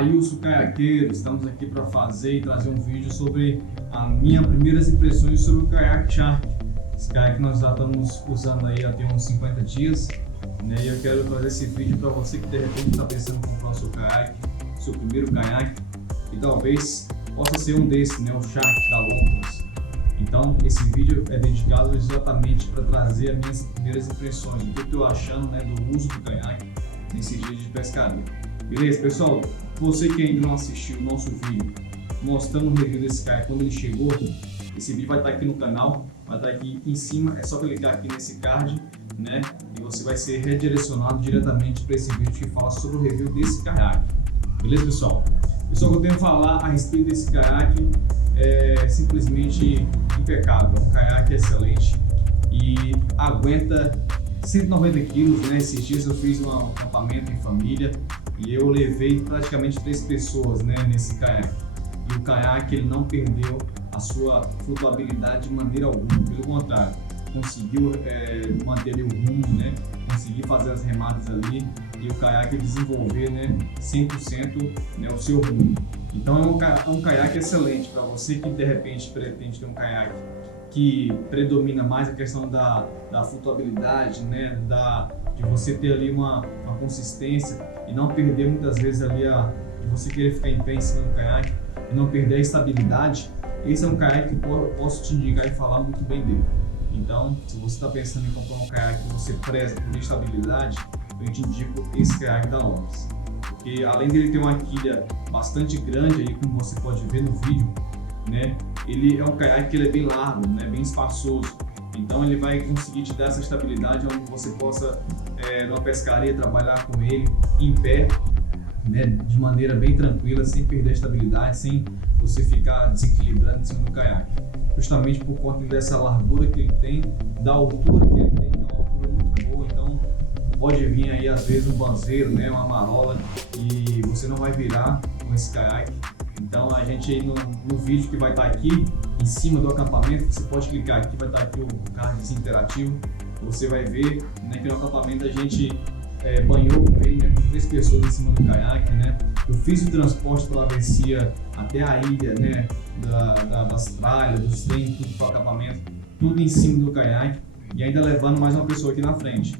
Ailson Caiaqueiro, estamos aqui para fazer e trazer um vídeo sobre as minhas primeiras impressões sobre o Kayak Shark. Esse kayak nós já estamos usando aí há uns 50 dias, né? E eu quero trazer esse vídeo para você que de repente está pensando em comprar o seu kayak, seu primeiro kayak, e talvez possa ser um desses, né? O Shark da Lontras. Então esse vídeo é dedicado exatamente para trazer as minhas primeiras impressões, o que eu estou achando, né, do uso do kayak nesse dia de pescaria. Beleza, pessoal? Você que ainda não assistiu o nosso vídeo mostrando o review desse kayak quando ele chegou, esse vídeo vai estar aqui no canal, vai estar aqui em cima, é só clicar aqui nesse card, né? E você vai ser redirecionado diretamente para esse vídeo que fala sobre o review desse kayak. Beleza, pessoal? Pessoal, o que eu tenho a falar a respeito desse kayak é simplesmente impecável. É um kayak excelente e aguenta 190 quilos, né? Esses dias eu fiz um acampamento em família e eu levei praticamente 3 pessoas, né, nesse kayak. E o kayak ele não perdeu a sua flutuabilidade de maneira alguma, pelo contrário, conseguiu manter ali o rumo, né? Conseguir fazer as remadas ali e o kayak desenvolver, né, 100%, né, o seu rumo. Então é um kayak excelente para você que de repente pretende ter um kayak que predomina mais a questão da flutuabilidade, né, de você ter ali uma consistência e não perder muitas vezes ali de você querer ficar em pé em cima do kayak e não perder a estabilidade. Esse é um kayak que eu posso te indicar e falar muito bem dele. Então, se você está pensando em comprar um kayak que você preza por estabilidade, eu te indico esse kayak da Lontras. Porque além dele ter uma quilha bastante grande, aí, como você pode ver no vídeo, né, ele é um kayak que ele é bem largo, né, bem espaçoso. Então ele vai conseguir te dar essa estabilidade onde você possa, numa pescaria, trabalhar com ele em pé, né, de maneira bem tranquila, sem perder a estabilidade, sem você ficar desequilibrando em cima do kayak. Justamente por conta dessa largura que ele tem, da altura que ele tem, que é uma altura muito boa. Então pode vir aí às vezes um banzeiro, né, uma marola, e você não vai virar com esse kayak. Então a gente aí no vídeo que vai estar aqui em cima do acampamento, você pode clicar aqui, vai estar aqui o card interativo. Você vai ver, né, que no acampamento a gente banhou com ele, né, com 3 pessoas em cima do kayak, né? Eu fiz o transporte pela travessia até a ilha, né, das tralhas, dos trem, tudo para o acampamento, tudo em cima do kayak e ainda levando mais uma pessoa aqui na frente.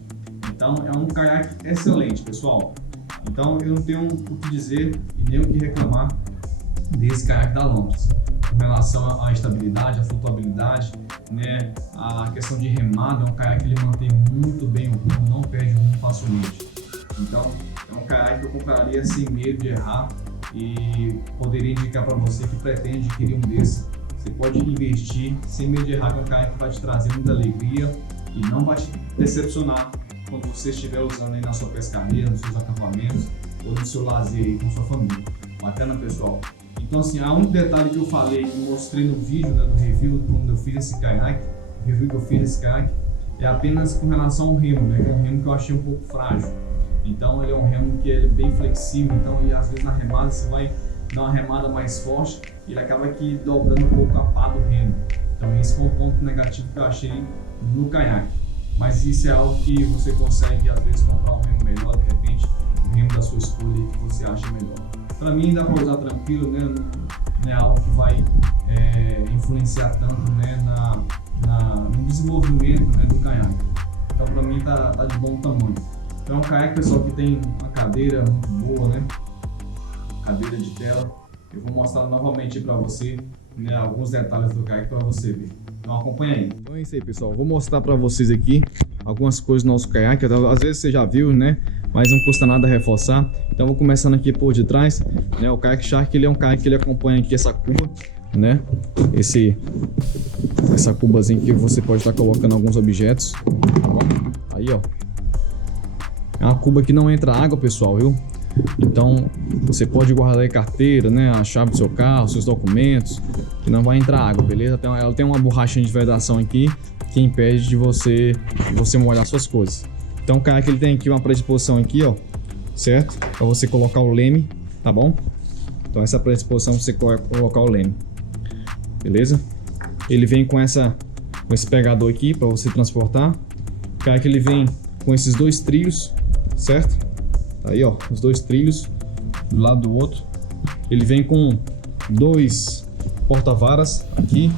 Então é um kayak excelente, pessoal. Então eu não tenho o que dizer e nem o que reclamar desse kayak da Lontras com relação à estabilidade, à flutuabilidade, né? A questão de remada, é um kayak que ele mantém muito bem o rumo, não perde o rumo facilmente. Então é um kayak que eu compraria sem medo de errar e poderia indicar para você que pretende adquirir um desses. Você pode investir sem medo de errar, que é um kayak que vai te trazer muita alegria e não vai te decepcionar quando você estiver usando aí na sua pescaria, nos seus acampamentos ou no seu lazer aí com sua família. Bacana, pessoal? Então assim, há um detalhe que eu falei, que mostrei no vídeo, né, do review, quando eu fiz esse kayak, o review que eu fiz desse kayak, é apenas com relação ao remo, né, que é um remo que eu achei um pouco frágil. Então ele é um remo que é bem flexível, então e às vezes na remada você vai dar uma remada mais forte e ele acaba aqui dobrando um pouco a pá do remo. Então esse foi um ponto negativo que eu achei no kayak. Mas isso é algo que você consegue às vezes comprar um remo melhor, de repente, um remo da sua escolha que você acha melhor. Para mim dá para usar tranquilo, né? Não é algo que vai influenciar tanto, né, no desenvolvimento, né, do kayak. Então para mim tá de bom tamanho. Então é um kayak, pessoal, que tem uma cadeira muito boa, né? Cadeira de tela. Eu vou mostrar novamente para você, né, alguns detalhes do kayak para você ver. Então acompanha aí. Então é isso aí, pessoal. Vou mostrar para vocês aqui algumas coisas do nosso kayak. Às vezes você já viu, né? Mas não custa nada reforçar. Então vou começando aqui por detrás, né? O Kayak Shark, ele é um kayak que ele acompanha aqui essa cuba, né? Essa cubazinha que você pode estar colocando alguns objetos, tá bom? Aí, ó. É uma cuba que não entra água, pessoal, viu? Então você pode guardar aí carteira, né? A chave do seu carro, seus documentos, que não vai entrar água, beleza? Então, ela tem uma borrachinha de vedação aqui que impede de você molhar suas coisas. Então o kayak ele tem aqui uma predisposição aqui, ó, certo? Para você colocar o leme, tá bom? Então essa predisposição você colocar o leme, beleza? Ele vem com esse pegador aqui para você transportar. O kayak ele vem com esses 2 trilhos, certo? Tá aí, ó, os 2 trilhos do lado do outro. Ele vem com 2 porta-varas aqui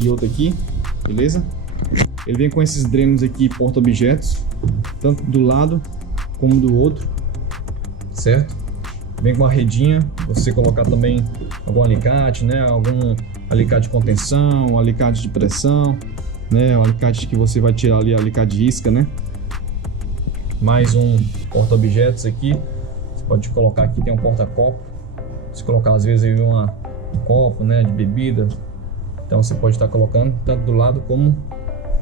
e outro aqui, beleza? Ele vem com esses drenos aqui, porta-objetos, tanto do lado como do outro, certo? Vem com uma redinha, você colocar também algum alicate, né? Algum alicate de contenção, um alicate de pressão, né? Um alicate que você vai tirar ali, alicate de isca, né? Mais um porta-objetos aqui. Você pode colocar aqui, tem um porta-copo. Se colocar às vezes aí um copo, né, de bebida, então você pode estar colocando tanto do lado como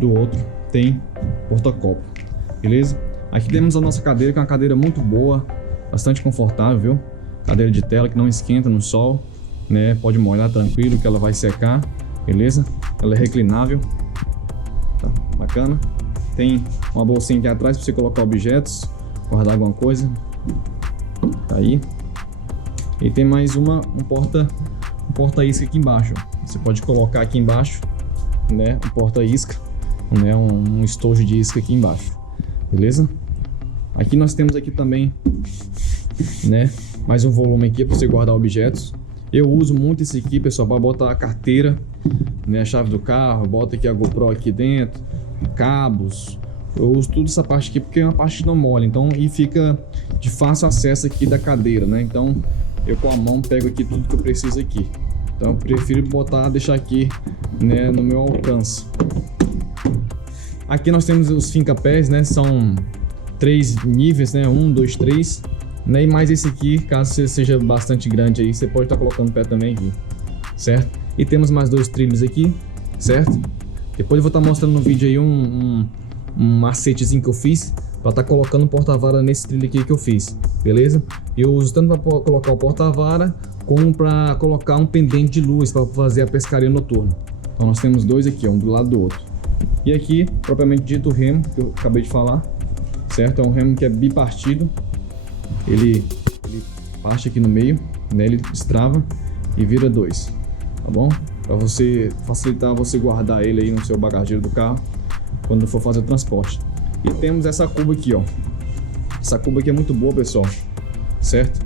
do outro tem porta-copo, beleza? Aqui temos a nossa cadeira, que é uma cadeira muito boa, bastante confortável, viu? Cadeira de tela que não esquenta no sol, né? Pode molhar tranquilo que ela vai secar, beleza? Ela é reclinável, tá bacana. Tem uma bolsinha aqui atrás para você colocar objetos, guardar alguma coisa, tá aí. E tem mais um porta-isca aqui embaixo. Você pode colocar aqui embaixo, né, um porta-isca, né, um estojo de isca aqui embaixo, beleza? Aqui nós temos aqui também, né, mais um volume aqui para você guardar objetos. Eu uso muito esse aqui, pessoal, para botar a carteira, né, a chave do carro, bota aqui a GoPro aqui dentro, cabos. Eu uso tudo essa parte aqui porque é uma parte não mole, então, e fica de fácil acesso aqui da cadeira, né? Então eu com a mão pego aqui tudo que eu preciso aqui. Então eu prefiro deixar aqui, né, no meu alcance. Aqui nós temos os fincapés, né? São 3 níveis, né? 1, 2, 3, né? E mais esse aqui, caso você seja bastante grande aí, você pode estar colocando o pé também aqui, certo? E temos mais 2 trilhos aqui, certo? Depois eu vou estar mostrando no vídeo aí um macetezinho que eu fiz para estar colocando o porta-vara nesse trilho aqui que eu fiz, beleza? Eu uso tanto para colocar o porta-vara como para colocar um pendente de luz para fazer a pescaria noturna. Então nós temos 2 aqui, um do lado do outro. E aqui, propriamente dito, o remo que eu acabei de falar, certo? É um remo que é bipartido. Ele parte aqui no meio, né? Ele destrava e vira 2, tá bom? Para você facilitar você guardar ele aí no seu bagageiro do carro quando for fazer o transporte. E temos essa cuba aqui, ó. Essa cuba aqui é muito boa, pessoal, certo?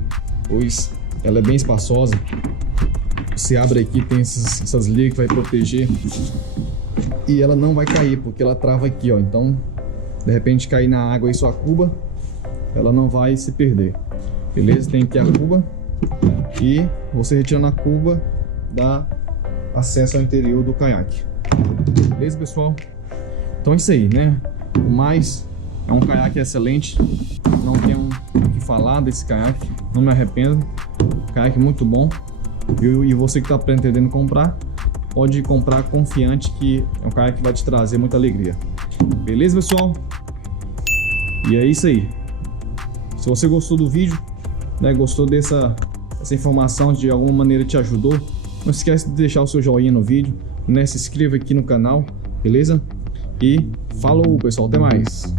Pois ela é bem espaçosa. Você abre aqui, tem essas ligas que vai proteger e ela não vai cair porque ela trava aqui, ó. Então, de repente cair na água aí sua cuba, ela não vai se perder, beleza? Tem aqui a cuba e você retirando a cuba dá acesso ao interior do caiaque, beleza, pessoal? Então é isso aí, né? O mais, é um caiaque excelente, não tenho o que falar desse caiaque, não me arrependo. Caiaque muito bom, e você que está pretendendo comprar, pode comprar confiante que é um caiaque que vai te trazer muita alegria, beleza, pessoal? E é isso aí. Se você gostou do vídeo, né, gostou dessa informação, de alguma maneira te ajudou, não esquece de deixar o seu joinha no vídeo, né? Se inscreva aqui no canal, beleza? E falou, pessoal, até mais.